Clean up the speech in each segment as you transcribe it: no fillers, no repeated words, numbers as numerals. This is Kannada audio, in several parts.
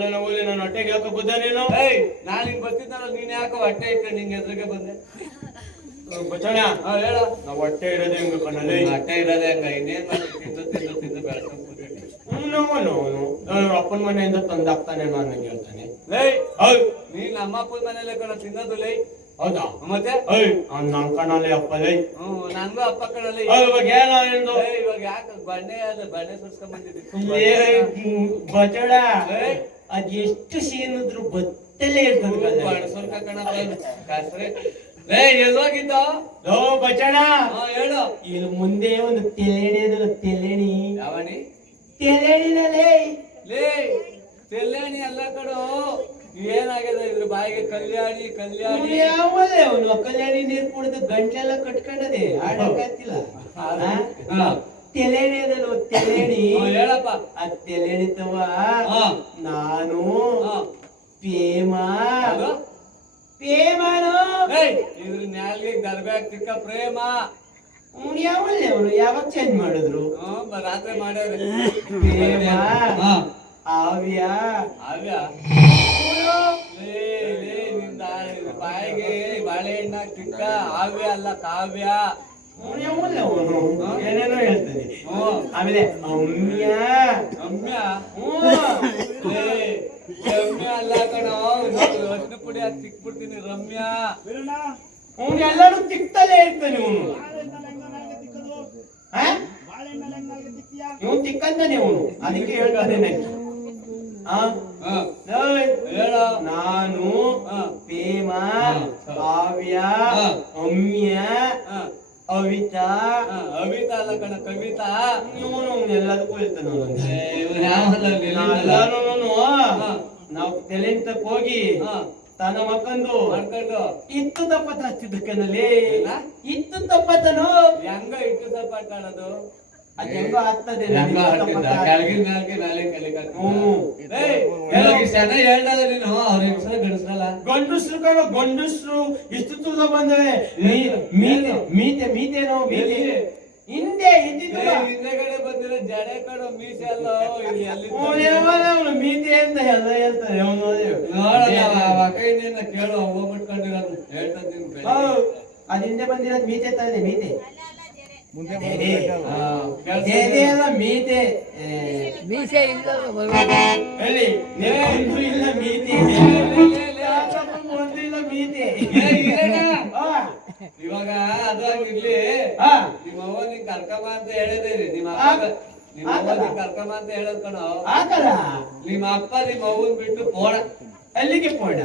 ನಾನು ಹೊಟ್ಟೆಗೆ ಯಾಕೆ ಬುದ್ಧ ನೀನು? ನಾನು ಹಿಂಗ್ ಬರ್ತಿದ್ನಲ್ಲ, ನೀನ್ ಯಾಕೋ ಹೊಟ್ಟೆ ಇಟ್ಟು ನಿಂಗೆ ಎದುರಿಗೆ ಬಂದೆ? ಬಚ್ಚಣ ಹೇಳ. ನಾವು ಹೊಟ್ಟೆ ಇರೋದೇ ಹೆಂಗ ಕಣ್ಣಲ್ಲಿ? ಹೊಟ್ಟೆ ಇರೋದೇ ಹಂಗ. ಇನ್ನೇನ್ ಮಾಡಿ ತಿಂದು ತಿಂದು ತಿಂದು ಬೆಳ್ಕೊಂಡ್ ಕೂತಿದ್ದೆ. ಅಪ್ಪನ ಮನೆಯಿಂದ ತಂದಾಕ್ತಾನೆ ನಾನು ಹೇಳ್ತಾನೆ. ನೀನ್ ನಮ್ಮ ಅಪ್ಪನ ಮನೇಲೆ ಕಣ ತಿನ್ನೋದು ಲೈ. ಹೌದಾ? ಮತ್ತೆ ನನ್ ಕಣ್ಣಲ್ಲಿ ಅಪ್ಪ ಲೈ. ನಂಗೂ ಅಪ್ಪ ಕಣಲ್ಲಿ. ಇವಾಗ ಇವಾಗ ಯಾಕೆ ಬಣ್ಣೆ ಸುರ್ಸ್ಕೊಂಡ್ ಬಂದಿದ್ದಿ? ಬಚ್ಚಡ ಅದ್ ಎಷ್ಟು ಸೀನಿದ್ರು ಬತ್ತಲೇ ಬಡಸೋರ್ಕ ಕಣ ಕಾಸ್ರೆ. ಎಲ್ಲೋಗಿದ್ದ? ಬಚ್ಚಡ ಹೇಳು. ಇಲ್ಲಿ ಮುಂದೆ ಒಂದು ತೆಲೆಣಿ ಅದಲ್ಲ, ತೆಲೆಣಿ. ಯಾವಣಿ? ತೆಲೆಣಿನಲ್ಲೇ. ತೆಲ್ಲಾಣಿ ಅಲ್ಲ ಕಣೋ. ಏನಾಗಿದೆ ಇದ್ರ ಬಾಯಿಗೆ? ಕಲ್ಯಾಣಿ ಕಲ್ಯಾಣಿ. ಯಾವಲ್ಲೇ ಅವನು ಕಲ್ಯಾಣಿ ನೀರ್ ಕುಡಿದು ಗಂಟೆಲ್ಲ ಕಟ್ಕೊಂಡದೆ, ಆಡಕ್ಕಾಗ್ತಿಲ್ಲ. ತೆಲೆಣಿ ಅದಲ್ಲ, ತೆಲೆಣಿ. ಹೇಳಪ್ಪ. ಆ ತೆಲೆಣಿ ತವ ನಾನು ಪ್ರೇಮನು ಇದ್ರ ನ್ಯಾಲ್ಗೆ ಗರ್ಭಾಗ ತಿಕ್ಕ ಪ್ರೇಮ. ಯಾವಲ್ಲೇ ಅವನು ಯಾವಾಗ ಚೇಂಜ್ ಮಾಡಿದ್ರು? ರಾತ್ರಿ ಮಾಡ್ಯಾರ. ಪ್ರೇಮ ಆವ್ಯ ಆವ್ಯ. ನಿಂದ ಬಾಯಿಗೆ ಬಾಳೆಹಣ್ಣ ತಿಕ್ಕ ಆವ್ಯ ಅಲ್ಲ ಕಾವ್ಯ. ಏನೇನೋ ಹೇಳ್ತಾನೆ. ಆಮೇಲೆ ಅಮ್ಯ ರಮ್ಯ. ರಮ್ಯ ಅಲ್ಲ ಕಣೋ, ಅರ್ಶಿನ ಪುಡಿ ಹಾಕಿ ತಿಕ್ಬಿಡ್ತೀನಿ. ರಮ್ಯ ಎಲ್ಲರೂ ತಿಕ್ತಲೇ ಇರ್ತಾನೆ ಇವನು. ಇವನು ತಿಕ್ಕಂತಾನೆ ಅವನು, ಅದಕ್ಕೆ ಹೇಳ್ತಾನೆ ನಾನು ಪ್ರೇಮ ಕಾವ್ಯ ಅಮ್ಯ ಅವಿತಾ. ಅವಿತಾ ಅಲ್ಲ ಕಣ, ಕವಿತಾ. ಇವನು ಎಲ್ಲದಕ್ಕೂ ಹೇಳ್ತಾನೆ. ನಾವು ತೆಲೆಂತಕ್ ಹೋಗಿ ತನ್ನ ಮಕ್ಕಂದು ಇತ್ತು ತಪ್ಪತ್ತ ಹಚ್ಚಿದ್ದಕ್ಕನಲ್ಲಿ ಇತ್ತು ತಪ್ಪತ್ತನು ಹೆಂಗ ಇಟ್ಟು ತಪ್ಪಾಟ ಆಡೋದು? ಅದ್ ಹೆಂಗ ಆಗ್ತದೆ? ಕೆಳಗಿನ ಮ್ಯಾಲ್ಗೆ ಮೇಲೆ ಕಲಿಕಲ್ಲ. ನೀನು ಅವ್ರ ಹೆಸರು ಗಂಡಸ್ರಲ್ಲ. ಗಂಡಸ್ರು ಗಂಡಸ್ರು ಇಷ್ಟು ತುದ ಬಂದವೆ. ಮೀತೇನೋ ಹಿಂದೆ ಹಿಂದೆಗಡೆ ಬಂದಿರೋ ಜಡೆ ಕಡೆ ಮೀಸೆ ಅಲ್ಲ. ಮೀತೆ ಅಂತ ಎಲ್ಲ ಹೇಳ್ತಾರೆ. ಕೈನೇನ ಕೇಳು, ಹೋಗ್ಬಿಟ್ಕೊಂಡಿರೋದು ಹೇಳ್ತೀನಿ. ಅದ್ ಹಿಂದೆ ಬಂದಿರೋದು ಮೀತೆ ತಾನೆ? ಮೀತೆ ಮೀತೆ ಮೀಸೆ ಇಲ್ಲ ಮೀತೆ ಮೀತೆ. ಇವಾಗ ಅದಾಗಿರ್ಲಿ, ನಿಮ್ಮ ಅವ್ವ ನಿಂಗ್ ಕರ್ಕಮ್ಮ ಅಂತ ಹೇಳಿದ್ರಿ. ನಿಮ್ಮ ಅವ್ವ ನಿಂಗ್ ಕರ್ಕಮ್ಮ ಅಂತ ಹೇಳದ್ ಕಣೋ. ನಿಮ್ಮ ಅಪ್ಪ ನಿಮ್ಮ ಅವ್ವನ್ ಬಿಟ್ಟು ಪೋಡ. ಅಲ್ಲಿಗೆ ಪೋಡ,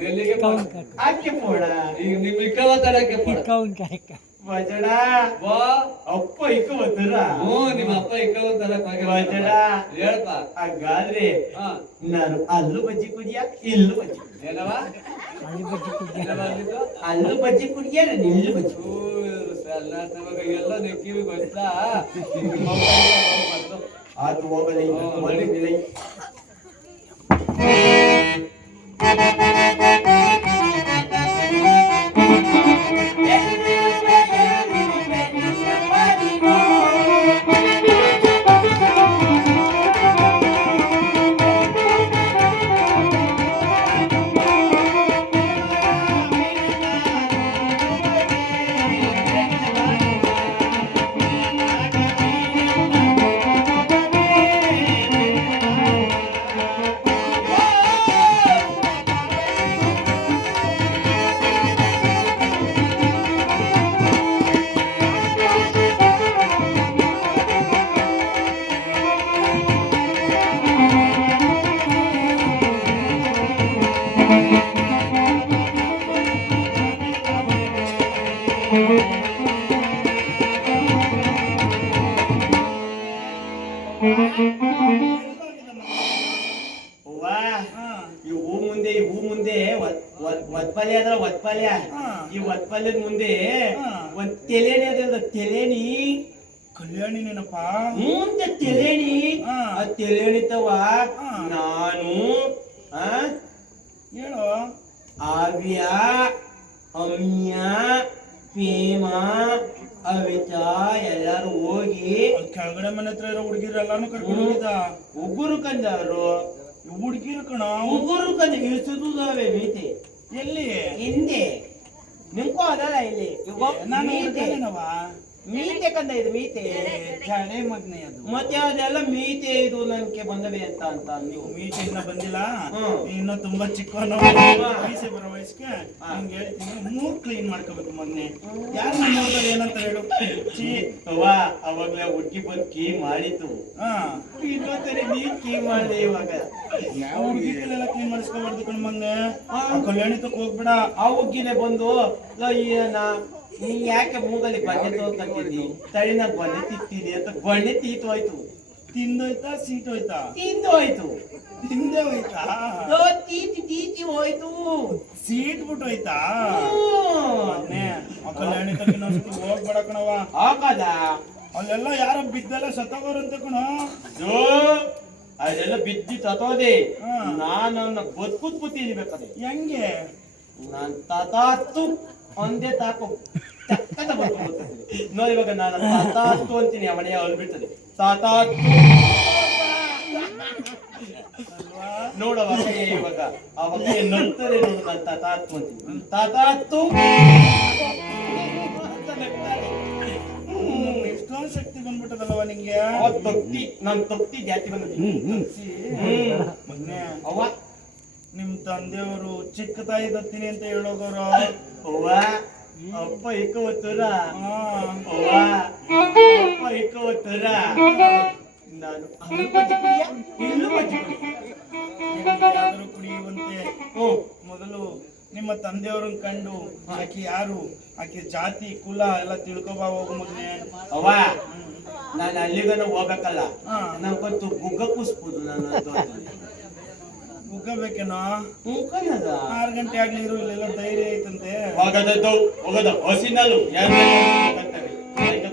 ಡೆಲ್ಲಿಗೆ ಆಕೆ ಪೋಡ. ಈಗ ನಿಮ್ ಇಕ್ಕವ ತಡಕ್ಕೆ ಪೋಡ. ಬಜಡ ಅಪ್ಪ ಇಕ್ಕ ಬತ್ತರ. ನಿಮ್ಮ ಅಪ್ಪ ಇಕ್ಕವ ತಡಕ್ ಹೋಗಿ. ಬಜಡ ಹೇಳಪ್ಪ. ಹಾಗಾದ್ರೆ ನಾನು ಅಲ್ಲು ಬಜ್ಜಿ ಕುಡಿಯ, ಇಲ್ಲು ಬಜ್ಜಿ. ಏನವ? ಅಲ್ಲು ಬಜ್ಜಿ ಕುಡಿಯ, ನಿಲ್ಲು ಬಜ್ಜಿ. ಎಲ್ಲ ನೆಕ್ಕಿವಿ ಗೊತ್ತಾ? ಆತು ಹೋಗಲಿ. ಈ ಹೂ ಮುಂದೆ ಒತ್ಪಲ್ಯ ಅದ್ರ ಒತ್ಪಲ್ಯ. ಈ ಒತ್ಪಲ್ಯದ ಮುಂದೆ ಒಂದ್ ತೆಲೇಣಿ ಅದ. ತೆಲೇಣಿ ಕಲ್ಯಾಣಿ ನೆನಪ ಮುಂದೆ ತೆಲೇಣಿ. ಆ ತೆಲೇಣಿ ತವ ನಾನು ಹೇಳು ಆವ್ಯ ಅಮ್ಯ ಪೇಮ ಅವಿತ ಎಲ್ಲಾರು ಹೋಗಿ ಅಲ್ಲಿ ಕೆಳಗಡೆ ಮನೆ ಹತ್ರ ಇರೋ ಹುಡುಗಿರು ಎಲ್ಲಾನು ಕರ್ಕೊಂಡು ಹೋಗಿದ್ದ. ಉಗುರು ಕಂದವರು ಹುಡುಗಿರು ಕಣ. ಉಗುರು ಕಂದ ಇಳಿಸುತ್ತವೆ ಮೀತೆ ಎಲ್ಲಿ? ಹಿಂದೆ ನಿಂಕೋ ಅದಲ್ಲ ಇಲ್ಲಿ ನಾನು ಮೀತೆ ಹುಡುಗನೇನವ? ಮೀತೆ ಕಂದ ಇದು ಮೀತೆ ಜಡೆ ಮಗ್ನೆ ಅದು. ಮತ್ತೆ ಅದೆಲ್ಲ ಮೀತೆ ಇದು ನನ್ಗೆ ಬಂದವೆ ಅಂತ ನೀವು ಮೀಟ್ ಇನ್ನ ಬಂದಿಲ್ಲ. ಹ್ಮ್. ಇನ್ನ ತುಂಬಾ ಚಿಕ್ಕವನು. ಮೀಸೆ ಬರೋ ವಯಸ್ಸಿಗೆ ನಿಮ್ಗೆ ಹೇಳ್ತೀನಿ, ಮೂಗ್ ಕ್ಲೀನ್ ಮಾಡ್ಕೋಬೇಕು ಮಗ್ನೆ. ಯಾರು ನೋಡಿದ್ರೆ ಏನಂತ ಹೇಳು. ಚೀ ಅವ್ವಾ ಅವಾಗ್ಲೇ ಹುಡುಗಿ ಬಂದು ಕೀ ಮಾಡಿತು. ಹಾ, ಇನ್ನೊಂದ್ಸರಿ ನೀನ್ ಕೀ ಮಾಡಿದೆ ಇವಾಗ. ಯಾವ ಹುಡುಗಿಗಳೆಲ್ಲ ಕ್ಲೀನ್ ಮಾಡಿಸ್ಕೋಬಾರ್ದು ಕಣ್ ಮಗ್ನೆ. ಆ ಕಲ್ಯಾಣಿ ತಕ್ಕ ಹೋಗ್ಬೇಡ. ಆ ಹುಗ್ಗಿನೇ ಬಂದು ಲೋ ನೀ ಯಾಕೆ ಮೂಗಲ್ಲಿ ಬಣ್ಣೆ ತಗೊಂಡಿದ್ದಿ ತಳಿನಾಗ ಬಣ್ಣೆ ತಿಕ್ತೀನಿ ಅಂತ ಬಣ್ಣೆ ತೀತು ಹೋಯ್ತು. ತಿಂದೋಯ್ತಾ ಸೀಟ್ ಹೋಯ್ತಾ? ತಿಂದು ಹೋಯ್ತು. ತಿಂದೆ ಹೋಯ್ತಾ? ಲೋ, ತೀತಿ ಹೋಯ್ತು. ಸೀಟ್ ಬಿಟ್ಟು ಹೋಯ್ತಾ? ಮಗ್ನೆ, ಆ ಕಲ್ಯಾಣಿ ತಕ್ಕ ಇನ್ನೊಂದ್ಸತಿ ಹೋಗ್ಬೇಡ ಕಣವ. ಹಾಕದ ಅಲ್ಲೆಲ್ಲ ಯಾರೋ ಬಿದ್ದೆಲ್ಲ ಸತ್ತೋಗೋರಂತ ಕಣ. ಅದೆಲ್ಲ ಬಿದ್ದಿ ತತೋದೆ. ಹಾ. ನಾನು ಬದುಕುತ್ ಕೂತೀನಿ ಬೇಕಾದ್ರೆ ಹೆಂಗೆ? ನಾನ್ ತತಾತ್ತು ಒಂದೇ ತಾಕು ಚಕ್ಕದ ಬದುಕು ನೋಡಿ. ಇವಾಗ ನಾನು ತತಾತ್ತು ಅಂತೀನಿ, ಅವನೆಯ ಹೊಲ್ಬಿಡ್ತದೆ ತತಾತ್ತು ನೋಡವ ಇವಾಗ ಅವಾಗ ನಗ್ತಾರೆ ನೋಡು. ನಾನು ತತಾತ್ತು ಅಂತೀನಿ, ತತಾತ್ತು ಅಂತ ನಗ್ತಾನೆ. ಎಷ್ಟೊಂದು ಶಕ್ತಿ ಬಂದ್ಬಿಟ್ಟದಲ್ವ ನಿಂಗೆ. ತಕ್ತಿ ನಾನು ತಕ್ತಿ ಜಾತಿ ಬಂದಿದ್ದೀನಿ. ಮೊನ್ನೆ ಅವ್ವ ನಿಮ್ ತಂದೆಯವರು ಚಿಕ್ಕ ತಾಯಿ ದತ್ತೀನಿ ಅಂತ ಹೇಳೋಗವ್ರು. ಅವ್ವ ಅಪ್ಪ ಇಕ್ಕ ಒತ್ತುರ ಹಾ. ಅವ್ವ ಅಪ್ಪ ಇಕ್ಕ ಒತ್ತುರ ನಾನು ಅಲ್ಲೂ ಬಜ್ಜಿ ಕುಡಿಯ ಇಲ್ಲೂ ಬಜ್ಜಿ ಕುಡಿಯ. ಯಾವ್ದಾದ್ರು ಕುಡಿಯುವಂತೆ ಹ್ಞೂ ಮೊದಲು ನಿಮ್ಮ ತಂದೆಯವ್ರನ್ನ ಕಂಡು ಆಕೆ ಯಾರು, ಆಕೆ ಜಾತಿ ಕುಲ ಎಲ್ಲ ತಿಳ್ಕೊಬಾ ಹೋಗು ಮಗನೆ. ಅವ್ವ ನಾನು ಅಲ್ಲಿಗನ ಹೋಗ್ಬೇಕಲ್ಲ, ಹಾ. ನಂಗೊಂದು ಬುಗ್ಗ ಕೂಸ್ಬೋದು ನಾನು ಅಂತ. ಉಗ್ಗಬೇಕೇನೋ? ಕನ್ನದ 6 ಗಂಟೆ ಆಗ್ಲಿ ಇರು, ಇಲ್ಲೆಲ್ಲ ಧೈರ್ಯ ಐತಂತೆ. ಹೋಗದ ಹಸಿನಲ್ಲು ಯಾರು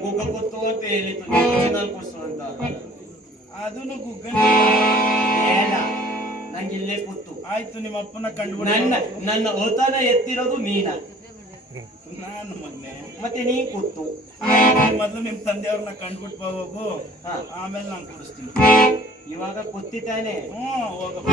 ಬುಗ್ಗ ಕೂತು ಅಂತ ಹೇಳಿತ್ತು, ಹಸಿನಲ್ ಕೂಸು ಅಂತ. ಅದನ್ನು ಗುಗ್ಗ. ಬೇಡ, ನಂಗೆ ಇಲ್ಲೇ ಕೂತು ಆಯ್ತು, ನಿಮ್ಮ ಅಪ್ಪನ ಕಂಡು ನನ್ನ ಹೊತನ ಎತ್ತಿರೋದು ನೀನ, ನಾನು ಮಗ್ನೆ. ಮತ್ತೆ ನೀ ಕೂತು. ಮೊದಲು ನಿಮ್ ತಂದೆಯವ್ರನ್ನ ಕಂಡ್ಬಿಟ್ಟು ಬಾ ಹೋಗು, ಹಾ. ಆಮೇಲೆ ನಾನು ಕೊಡಿಸ್ತೀನಿ. ಇವಾಗ ಕೂತಿದ್ದಾನೆ. ಹೋಗಪ್ಪ.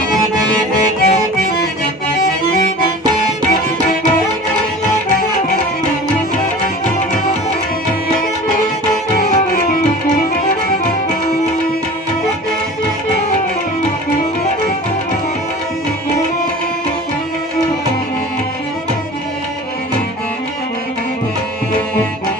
Thank you.